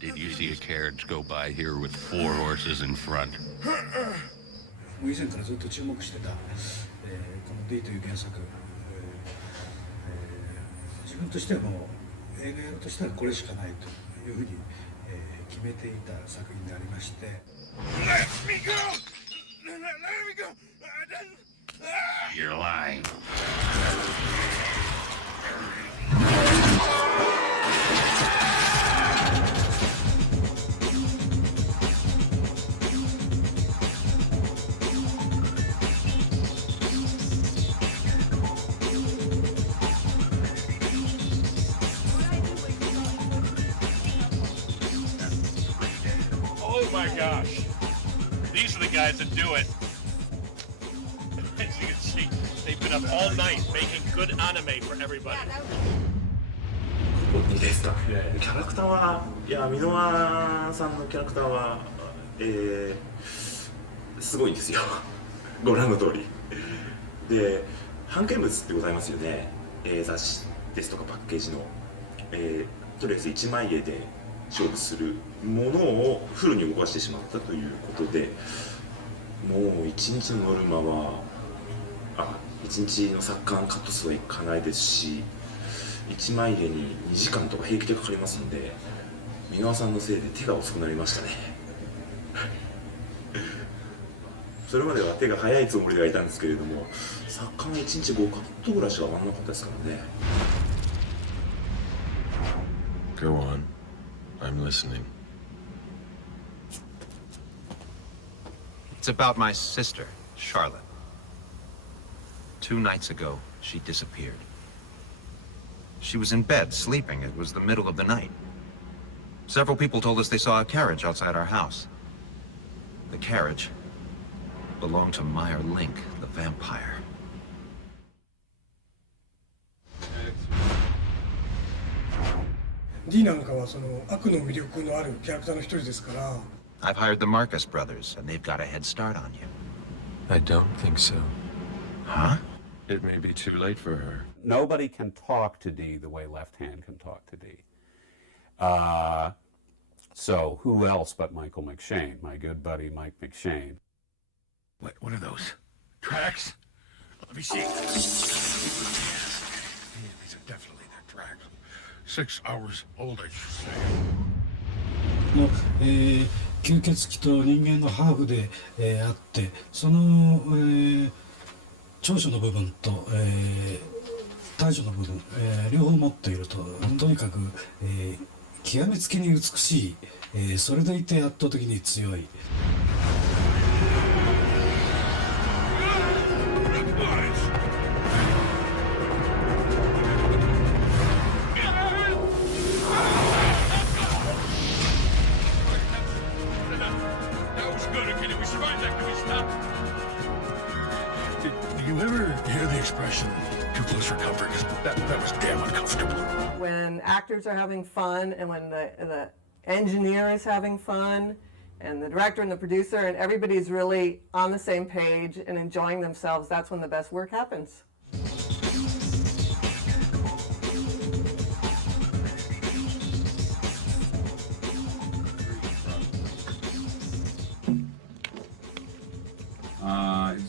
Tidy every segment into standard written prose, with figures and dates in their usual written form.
Did you see a carriage go by here with 4 horses in front? 以前からずっと注目してた、この D という原作、自分としてはもう映画やるとしたらこれしかないというふうに、決めていた作品でありまして。Let me go! Let me go! You're lying. Oh my gosh. These are the guys that do it. As you can see, they've been up all night making good anime for everybody. いいですか。キャラクターは、いや、箕輪さんのキャラクターは、すごいんですよ。ご覧の通り。で、版権物ってございますよね。雑誌ですとかパッケージの、とりあえず一枚絵で勝負するものをフルに動かしてしまったということで、もう一日のノルマは一日の作刊カット数はいかないですし、一枚絵に2時間とか平気でかかりますので、箕輪さんのせいで手が遅くなりましたね。それまでは手が早いつもりではいたんですけれども、作刊は1日5カットぐらいしか上がらなかったですからね。Go on. I'm listening. It's about my sister, Charlotte. 2 nights ago, she disappeared. She was in bed, sleeping. It was the middle of the night. Several people told us they saw a carriage outside our house. The carriage belonged to Meyer Link, the vampire. D なんかはその悪の魅力のあるキャラクターの一人ですから。I've hired the Marcus brothers, and they've got a head start on you. I don't think so. Huh? It may be too late for her. Nobody can talk to D the way Left Hand can talk to D. So who else but Michael McShane, my good buddy Mike McShane? What are those? Tracks? Let me see. These are definitely their tracks. 6 hours old, I should say. の、吸血鬼と人間のハーフで、あって、その、長所の部分と、短所の部分、両方持っていると、とにかく、極めつけに美しい、それでいて圧倒的に強い。You ever hear the expression, too close for comfort? That was damn uncomfortable. When actors are having fun and when the engineer is having fun and the director and the producer and everybody's really on the same page and enjoying themselves, that's when the best work happens.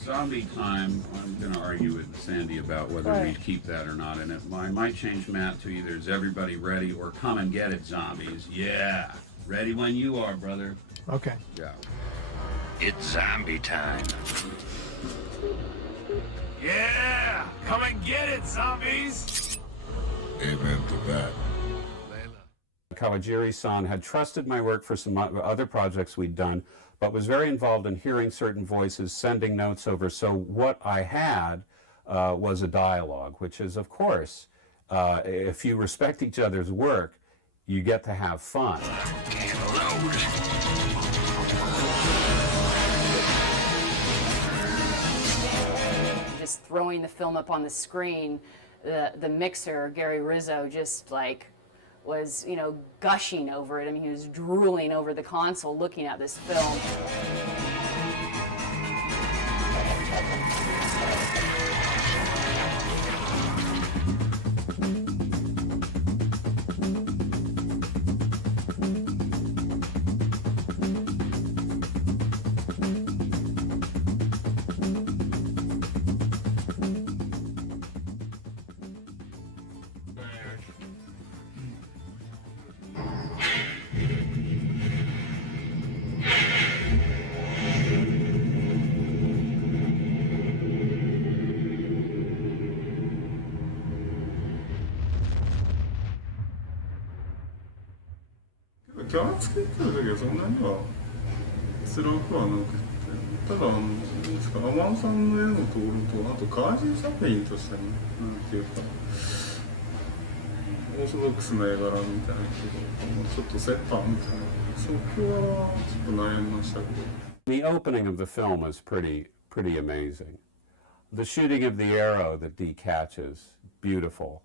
Zombie Time, I'm going to argue with Sandy about whether we'd keep that or not in it. I might change Matt to either Is Everybody Ready or Come and Get It, Zombies. Yeah, ready when you are, brother. Okay. Yeah. It's zombie time. Yeah! Come and get it, zombies! Amen to that. Kawajiri-san had trusted my work for some other projects we'd done, but was very involved in hearing certain voices, sending notes over. So what I had was a dialogue, which is, of course, if you respect each other's work, you get to have fun. Just us throwing the film up on the screen, the mixer, Gary Rizzo, just like was, you know, gushing over it. I mean, he was drooling over the console looking at this film.キャラつけてる時はそんなには辛くはなくて、ただですか、アマンさんの絵の通ると、あとガージー・チャペインとしたね、なんていうかオーソドックスな絵柄みたいなけど、ちょっとセッターみたいな、そこはちょっと悩みましたけど。The opening of the film is pretty amazing. The shooting of the arrow that Dee catches, beautiful.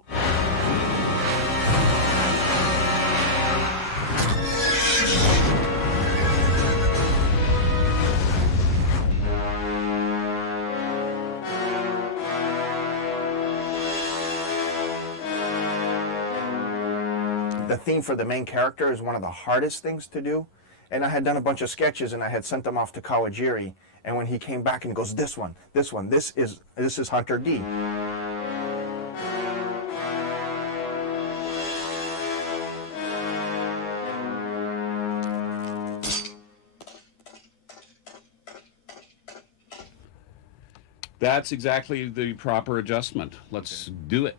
The theme for the main character is one of the hardest things to do. And I had done a bunch of sketches and I had sent them off to Kawajiri. And when he came back and goes, this is Hunter D. That's exactly the proper adjustment. Let's do it.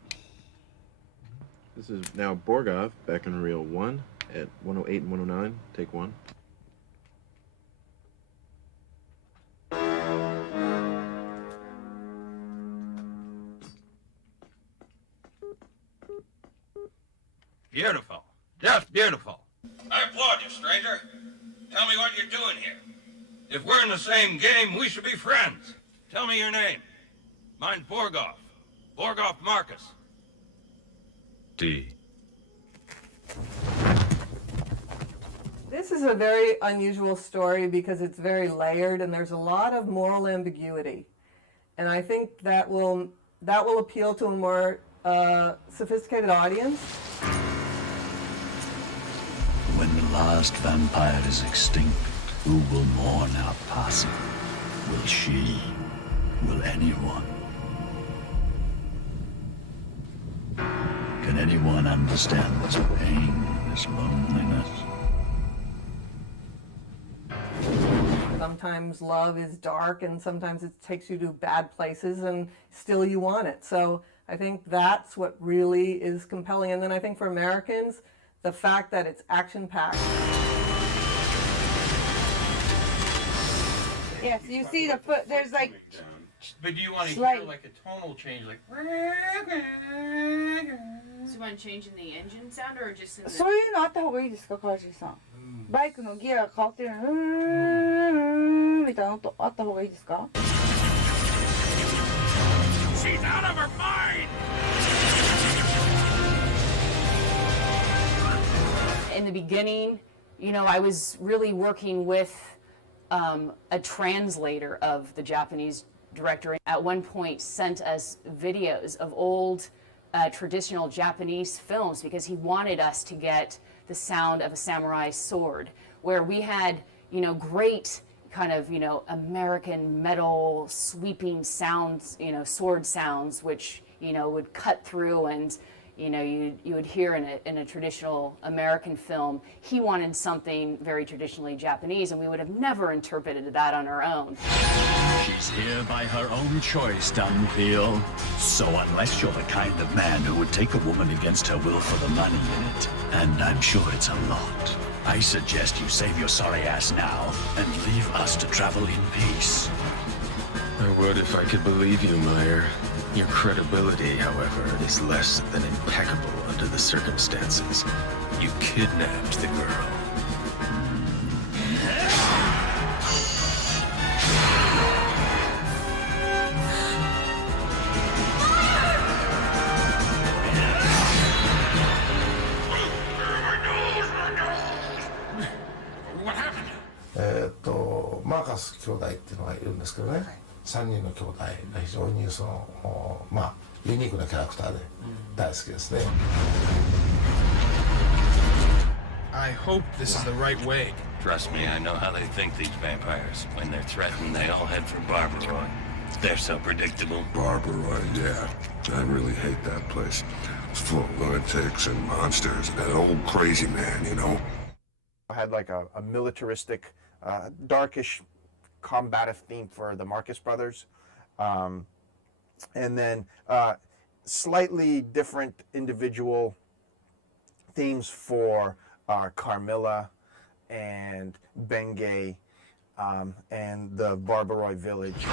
This is now Borgov back in reel 1 at 108 and 109. Take 1. Beautiful. Just beautiful. I applaud you, stranger. Tell me what you're doing here. If we're in the same game, we should be friends. Tell me your name. Mine's Borgov. Borgov Marcus. D. This is a very unusual story because it's very layered and there's a lot of moral ambiguity. And I think that will appeal to a more sophisticated audience. When the last vampire is extinct, who will mourn our passing? Will she? Will anyone? Can anyone understand this pain, this loneliness? Sometimes love is dark and sometimes it takes you to bad places and still you want it. So I think that's what really is compelling. And then I think for Americans, the fact that it's action-packed. Yes, you see the foot, there's like... But do you want to Slight. hear like a tonal change, like? So you want to change in the engine sound or just in the... そういうのあった方がいいですか、川尻さん。バイクのギアが変わってるみたいな音あった方がいいですか？ She's out of her mind! In the beginning, you know, I was really working with a translator of the Japanese director. At one point sent us videos of old traditional Japanese films because he wanted us to get the sound of a samurai sword, where we had, you know, great kind of, you know, American metal sweeping sounds, you know, sword sounds, which, you know, would cut through and, you know, you would hear in a traditional American film. He wanted something very traditionally Japanese, and we would have never interpreted that on our own. She's here by her own choice, Dunfield. So unless you're the kind of man who would take a woman against her will for the money in it, and I'm sure it's a lot, I suggest you save your sorry ass now and leave us to travel in peace. I would if I could believe you, Meyer. Your credibility, however, is less than impeccable under the circumstances. You kidnapped the girl. っていうのがいるんですけどね、3人の兄弟が非常にそのまあユニークなキャラクターで大好きですね。I hope this is the right way. Trust me, I know how they think, these vampires. When they're threatened, they all head for Barbaroi. They're so predictable. Barbaroi, yeah. I really hate that place. It's full of lunatics and monsters and that old crazy man, you know. I had like a militaristic, darkish, combative theme for the Marcus Brothers. And then slightly different individual themes for Carmilla and Bengay and the Barbaroi village.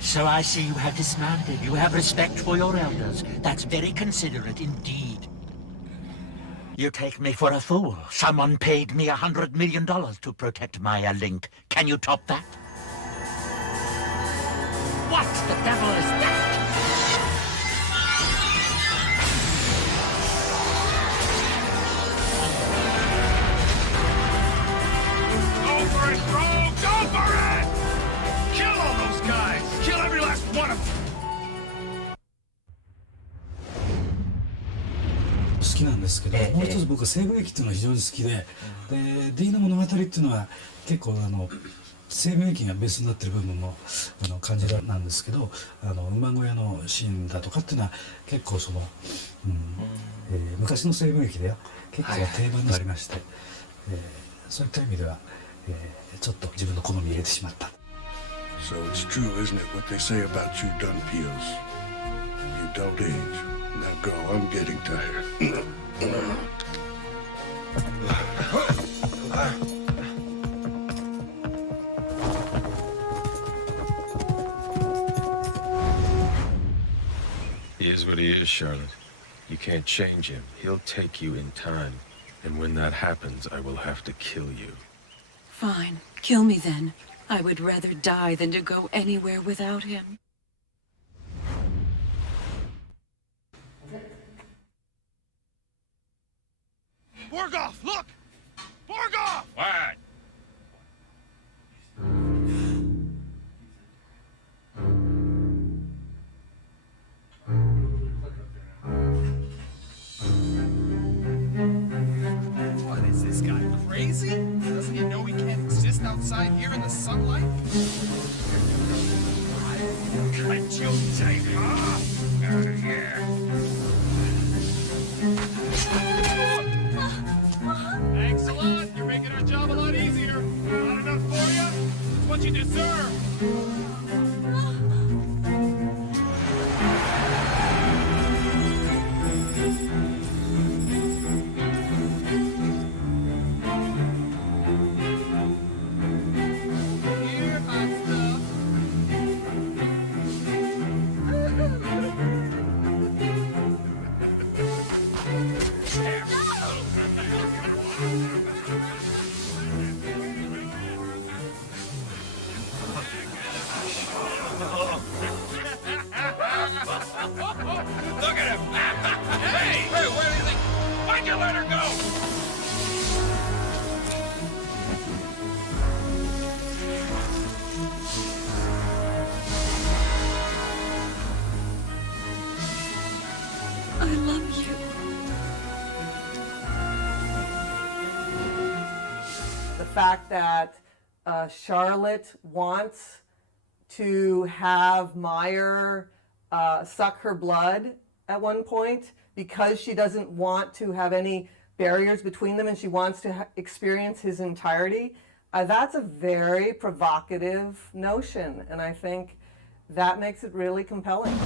So I see you have dismounted. You have respect for your elders. That's very considerate indeed. You take me for a fool. Someone paid me $100 million to protect Maya Link. Can you top that? What the devil is that? Go for it, bro! Go for it! Kill all those guys! Kill every last one of them! 好きなんですけど、もう一つ僕は西部劇っていうのは非常に好きで、でディーナ物語っていうのは結構西部劇がベースになってる部分も感じなんですけど、馬小屋のシーンだとかっていうのは結構その、昔の西部劇では結構定番になりまして、そういった意味では、ちょっと自分の好み入れてしまった。So it's true, isn't it, what they say about you dun peels? You don't age. Now go, I'm getting tired. He is what he is, Charlotte. You can't change him. He'll take you in time. And when that happens, I will have to kill you. Fine. Kill me then. I would rather die than to go anywhere without him. Borgoff, look! Borgoff! What? What is this guy, crazy? Doesn't he know he can't exist outside here in the sunlight? I will let you take off out of here. Thanks a lot. You're making our job a lot easier. Not enough for you? It's what you deserve. Here, hot stuff. Look at him! Hey! Hey, where do you think? Why'd you let her go? I love you. The fact that Charlotte wants to have Meyer suck her blood at one point because she doesn't want to have any barriers between them and she wants to experience his entirety. That's a very provocative notion, and I think that makes it really compelling.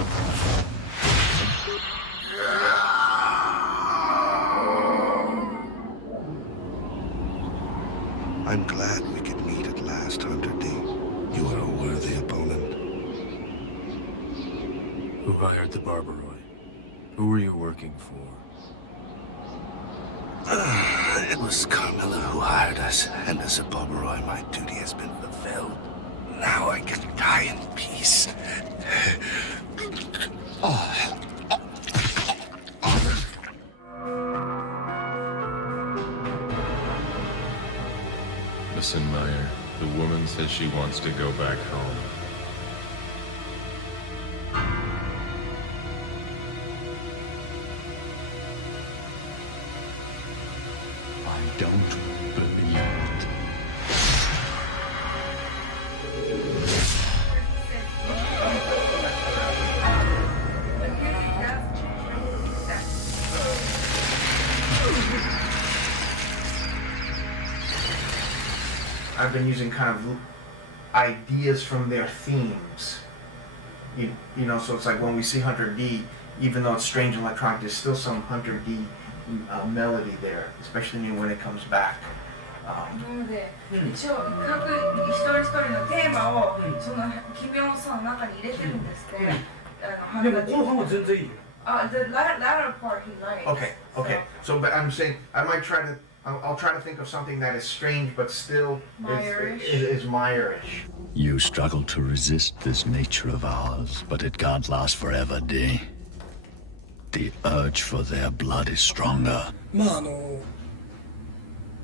I'm glad we could meet at last, Hunter D. You are a worthy opponent. Who hired the Barbaroi? Who were you working for? It was Carmilla who hired us, and as a Barbaroi, my duty has been fulfilled. Now I can die in peace. Listen, Meyer. The woman says she wants to go back home. I don't believe it. I've been using kind of ideas from their themes. You know, so it's like when we see Hunter D, even though it's strange and electronic, there's still some Hunter D melody there, especially when it comes back. なので、一応各一人一人のテーマをその奇妙さの中に入れてるんですって。でも後半は全然いいよ。The latter part he likes. Okay. So, but I'm saying I might try to. I'll try to think of something that is strange but still is Meyer-ish. You struggle to resist this nature of ours, but it can't last forever, D. The urge for their blood is stronger.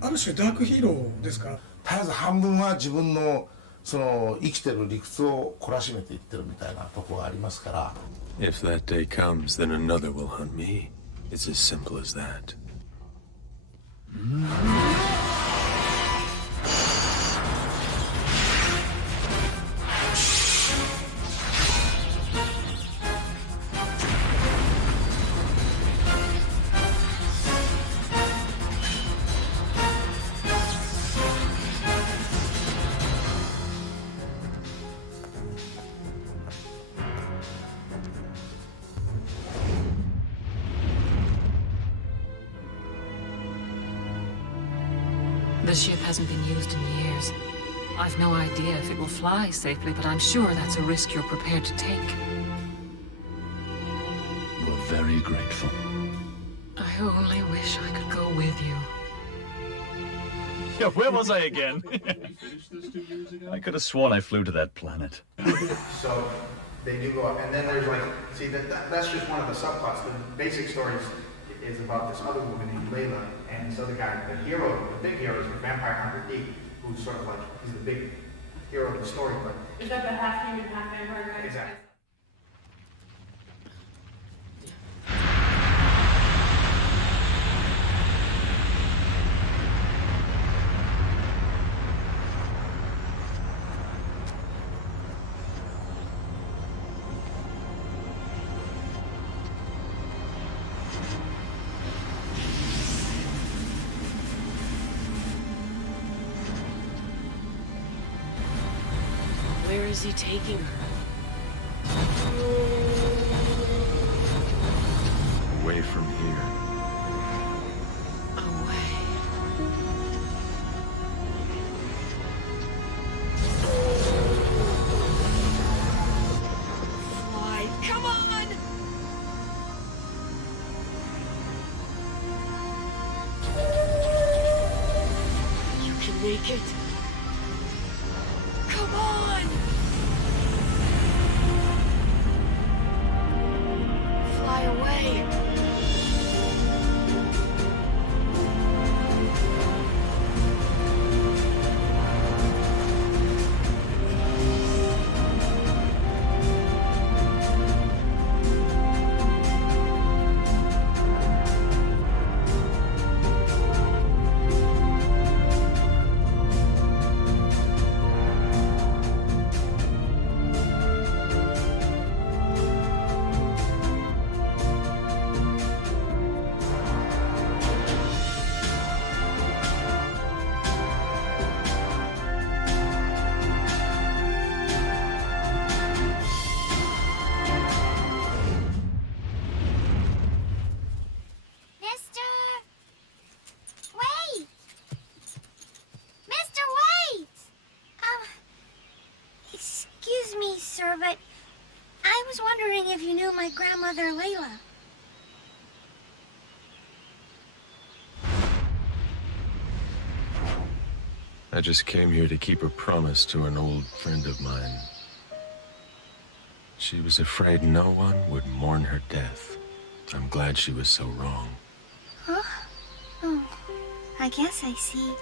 ある種ダークヒーローですから。絶えず半分は自分のその生きてる理屈を懲らしめていってるみたいなとこがありますから。If that day comes, then another will hunt me. It's as simple as that. The ship hasn't been used in years. I've no idea if it will fly safely, but I'm sure that's a risk you're prepared to take. We're very grateful. I only wish I could go with you. Yeah, where was I again? I could have sworn I flew to that planet. So they do go up, and then there's like, see that's just one of the subplots. The basic story is about this other woman named Layla, and this other guy, the hero, the big hero is the vampire hunter D, who's sort of like, he's the big hero of the story. But Is that the half human, half vampire guy? Exactly. Where is he taking her? Away from here. Fly, come on! You can make it. Come on! Fly away. Excuse me, sir, but I was wondering if you knew my grandmother, Layla. I just came here to keep a promise to an old friend of mine. She was afraid no one would mourn her death. I'm glad she was so wrong. Huh? Oh, I guess I see.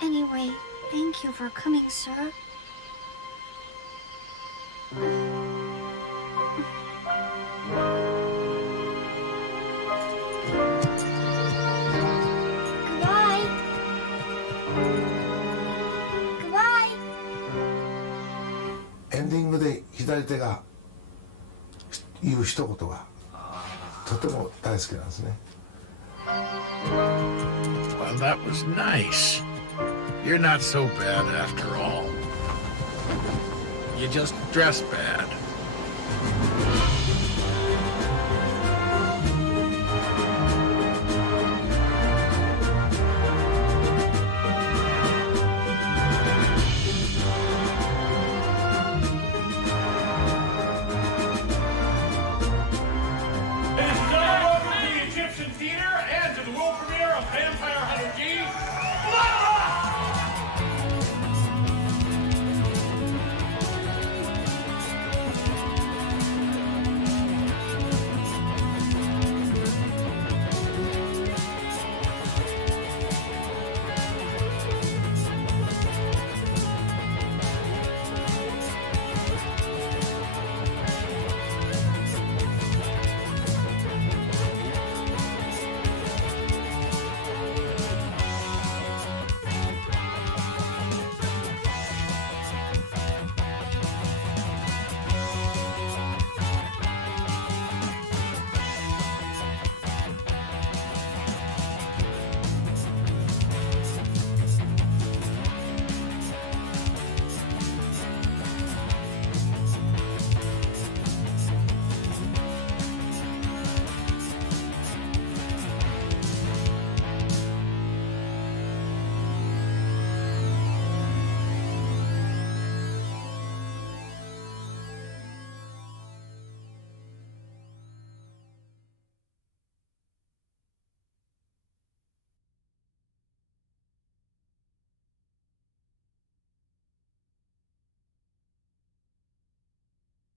Anyway, thank you for coming, sir. Goodbye. Goodbye. エンディングで左手が言う一言がとても大好きなんですね。 Well, that was nice. You're not so bad after all. You just dress bad.